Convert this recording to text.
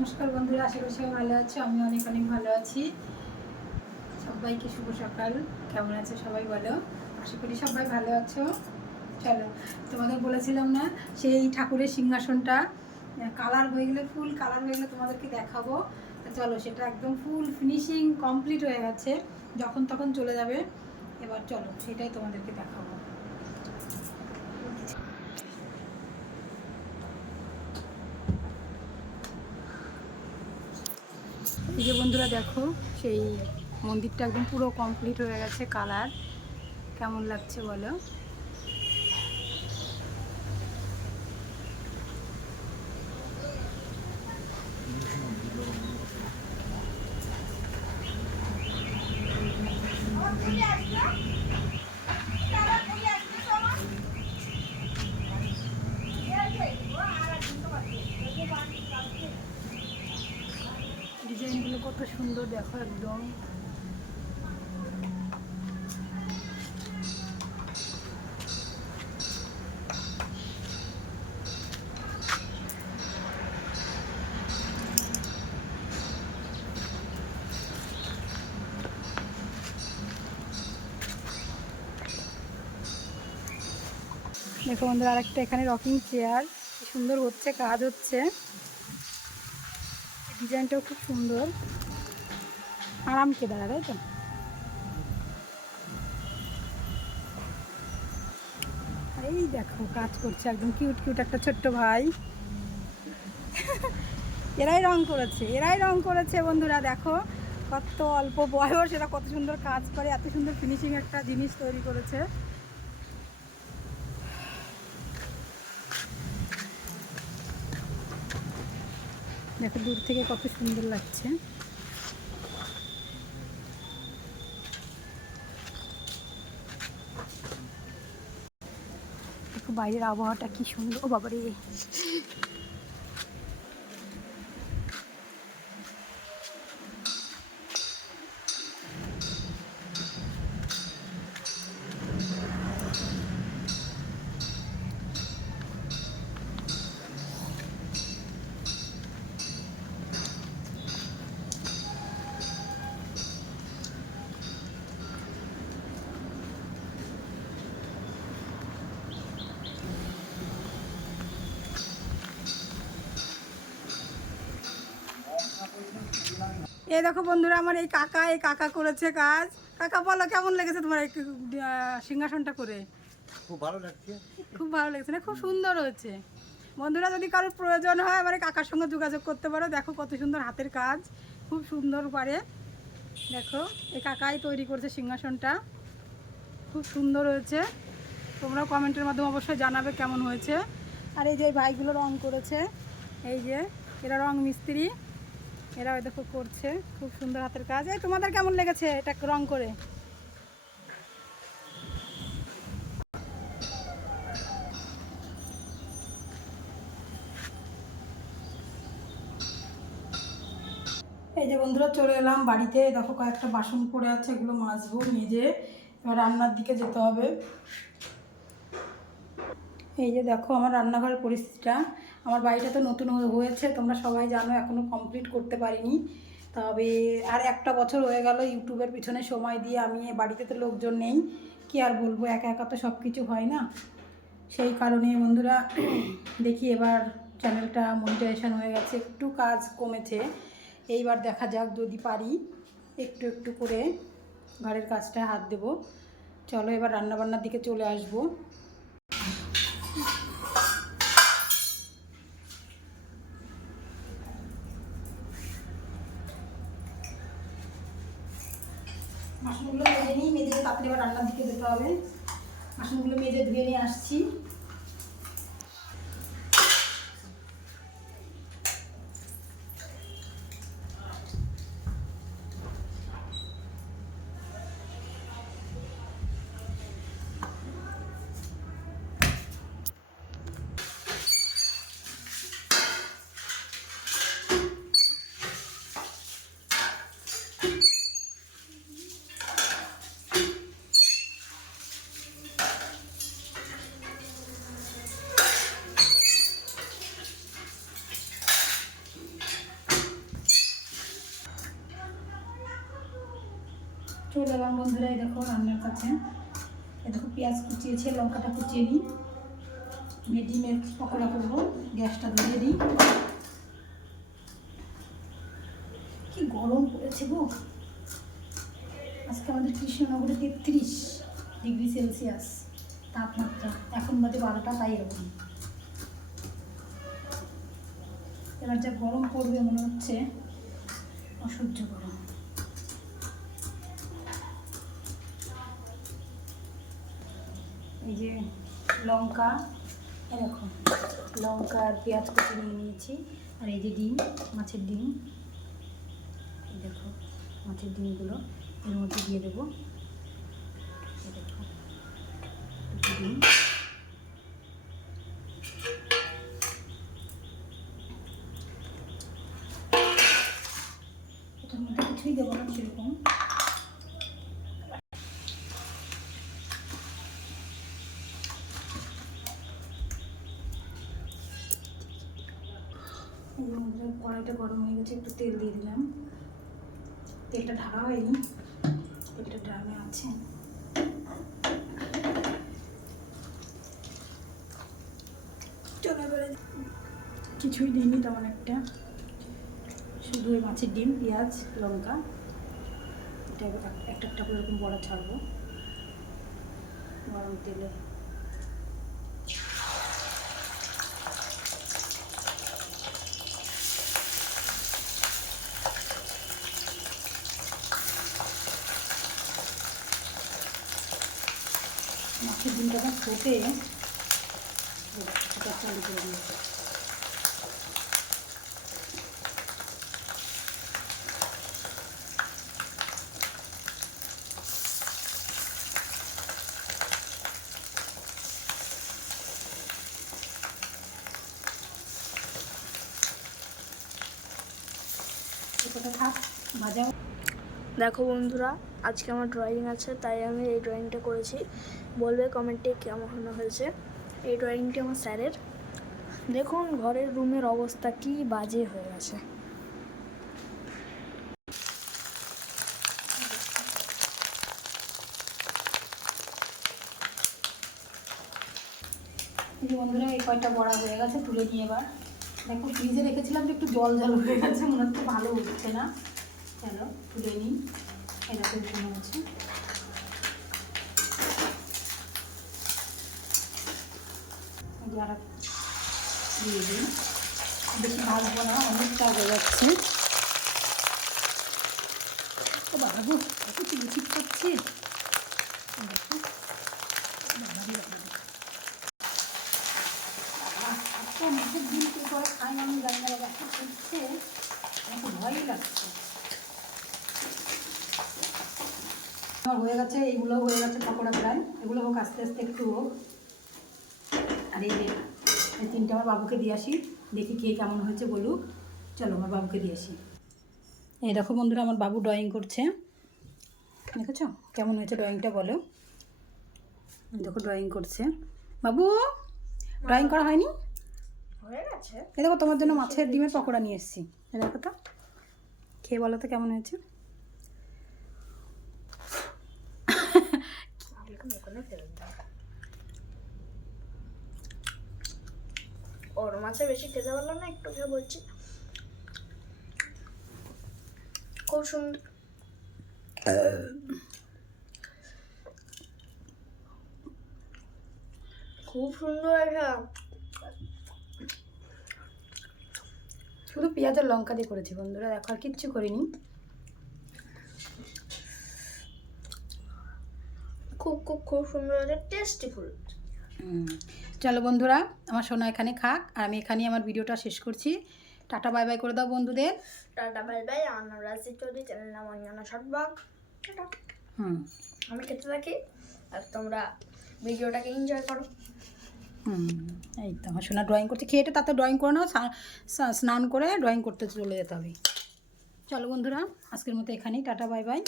নমস্কার বন্ধুরা, আশা সবাই ভালো আছো আমি অনেক অনেক ভালো আছি। সবাইকে শুভ সকাল, কেমন আছে সবাই বলো? আশা করি সবাই ভালো আছো। চলো, তোমাদের বলেছিলাম না, সেই ঠাকুরের সিংহাসনটা, কালার হয়ে গেলে ফুল, কালার হয়ে গেলে তোমাদেরকে দেখাবো। চলো, সেটা একদম ফুল ফিনিশিং কমপ্লিট হয়ে গেছে, যখন তখন চলে যাবে। এবার চলো, সেটাই তোমাদেরকে দেখাবো। এই যে বন্ধুরা দেখো, সেই মন্দিরটা একদম পুরো কমপ্লিট হয়ে গেছে কালার কেমন লাগছে বলো? কত সুন্দর দেখো একদম। দেখো বন্ধুরা আরেকটা এখানে রকিং চেয়ার সুন্দর হচ্ছে কাজ হচ্ছে। ডিজাইনটাও খুব সুন্দর। আরাম কে দাঁড়া তাই তো? এই দেখো, কাজ করছে একদম কিউট কিউট একটা ছোট্ট ভাই। এরাই রং করেছে, এরাই রং করেছে বন্ধুরা, দেখো। কত অল্প বয়স, এরা কত সুন্দর কাজ করে, এত সুন্দর ফিনিশিং একটা জিনিস তৈরি করেছে। দেখো দূর থেকে কত সুন্দর লাগছে। দেখো বাইরের আবহাওয়াটা কি সুন্দর ও বাবারে। এই দেখো বন্ধুরা আমার এই কাকা এই কাকা করেছে কাজ। কাকা বলো কেমন লেগেছে তোমার এই সিংহাসনটা করে? খুব ভালো লাগছে। খুব ভালো লেগেছে না? খুব সুন্দর হয়েছে। বন্ধুরা যদি কারোর প্রয়োজন হয় আমার কাকার সঙ্গে যোগাযোগ করতে পারো। দেখো কত সুন্দর হাতের কাজ খুব সুন্দর পারে। দেখো এই কাকাই তৈরি করেছে সিংহাসনটা। খুব সুন্দর হয়েছে। তোমরাও কমেন্টের মাধ্যমে অবশ্যই জানাবে কেমন হয়েছে। আর এই যে ভাইগুলো রং করেছে এই যে এরা রং মিস্ত্রি। এরা ওই দেখো করছে, খুব সুন্দর হাতের কাজ। এই তোমাদের কেমন লেগেছে এটা রং করে? এই যে বন্ধুরা, চলে এলাম বাড়িতে। দেখো কয়েকটা বাসন পড়ে আছে, এগুলো মাজবো মেজে এবার রান্নার দিকে যেতে হবে। এই যে দেখো আমার রান্নাঘরের পরিস্থিতিটা। আমার বাড়িটা তো নতুন হয়েছে, তোমরা সবাই জানো এখনও কমপ্লিট করতে পারিনি। তবে আর একটা বছর হয়ে গেল, ইউটিউবের পিছনে সময় দিয়ে আমি বাড়িতে তো লোকজন নেই। কি আর বলব, একা একা তো সব কিছু হয় না। সেই কারণে বন্ধুরা, দেখি এবার চ্যানেলটা মনিটাইজেশন হয়ে গেছে, একটু কাজ কমেছে। এইবার দেখা যাক যদি পারি, একটু একটু করে ঘরের কাজটা হাত দেব। চলো এবার রান্নাবান্নার দিকে চলে আসব। বাসনগুলো মেজে নিই, মেজে তাপরে এবার রান্নার দিকে যেতে হবে। মাশরুমগুলো মেজে ধুয়ে নিয়ে আসছি। এই দেখো রান্নার কাছে। এই দেখো পেঁয়াজ কুচিয়েছে লঙ্কাটা কুচিয়ে নিই। ডিমের পকোড়া করব, গ্যাসটা ধরিয়ে দিই। কি গরম পড়েছে গো। আজকে আমাদের কৃষ্ণনগরে তেত্রিশ ডিগ্রি সেলসিয়াস তাপমাত্রা। এখন বাদে বারোটা, তাই এরকম এবার যা গরম পড়বে মনে হচ্ছে, অসহ্য গরম। এই যে লঙ্কা এরকম লঙ্কা আর পেঁয়াজ কুচি নিয়ে নিয়েছি। আর এই যে ডিম, মাছের ডিম দেখো, মাছের ডিমগুলো এর মধ্যে দিয়ে দেবো। দেখো ডিম। এটার মধ্যে কিছুই দেবো না সেরকম। কড়াইটা গরম হয়ে গেছে, একটু তেল দিয়ে দিলাম। তেলটা ঢাকা হয়নি তেলটা ড্রামে আছে। কিছুই দিইনি তেমন একটা। শুধু ওই মাছের ডিম, পেঁয়াজ, লঙ্কা। এটা একটা একটা করে এরকম বড়া ছাড়বো। গরম তেলে। মাছের ডিমটা ফোটে। চালু করে দিয়েছে দেখো বন্ধুরা, আজকে আমার ড্রয়িং আছে, তাই আমি এই ড্রয়িংটা করেছি। বলবে কমেন্টে কেমন হয়েছে এই ড্রয়িংটি আমার স্যারের। দেখুন ঘরের রুমের অবস্থা কি বাজে হয়ে গেছে বন্ধুরা, এই কয়টা বড়া হয়ে গেছে তুলে নিয়ে এবার। দেখো, ফ্রিজে রেখেছিলাম যে একটু জল জল হয়ে গেছে, মনে হচ্ছে ভালো উঠছে না। চলো তুলে নিই। এরকম উঠানো আছে এক দিয়ে দিই বেশি ভাজবো না, অনেকটা হয়ে যাচ্ছে ও বাবা করছে। এত মাছের ডিম কি ভয়ই লাগছে। আমার হয়ে গেছে, এইগুলো হয়ে গেছে পকোড়া প্রায়। এগুলো হোক, আস্তে আস্তে একটু হোক। আর এই তিনটে আমার বাবুকে দিয়ে আসি দেখি কে কেমন হয়েছে বলুক। চলো আমার বাবুকে দিয়ে আসি। এই দেখো বন্ধুরা আমার বাবু ড্রয়িং করছে। দেখেছ? কেমন হয়েছে ড্রয়িংটা বলো। দেখো ড্রয়িং করছে। বাবু ড্রয়িং করা হয়নি? হয়ে গেছে। এই দেখো তোমার জন্য মাছের ডিমের পকোড়া নিয়ে এসেছি। দেখো তো। খেয়ে বলো তো কেমন হয়েছে? ওর মাছে বেশি খেতে পারলাম না একটু খেয়ে বলছি। খুব সুন্দর। খুব সুন্দর এটা শুধু পেঁয়াজ আর লঙ্কা দিয়ে করেছি বন্ধুরা দেখো আর কিচ্ছু করিনি। খুব খুব খুব সুন্দর হয়েছে টেস্টি হুম। চলো বন্ধুরা আমার সোনা এখানে খাক আর আমি এখানেই আমার ভিডিওটা শেষ করছি। টাটা বাই বাই করে দাও বন্ধুদের। Tata bye bye. আমার রাজি চৌধুরী চ্যানেল নাম অঞ্জনা শটবাগ টাটা। হুম। আমি খেতে থাকি আর তোমরা ভিডিওটাকে এনজয় করো। হুম এই তো আমার সোনা ড্রয়িং করছে। খেয়েটে তাতে ড্রয়িং করে নাও স্না- স্না- স্নান করে ড্রয়িং করতে চলে যেতে হবে। চলো বন্ধুরা আজকের মতো এখানেই। Tata bye bye.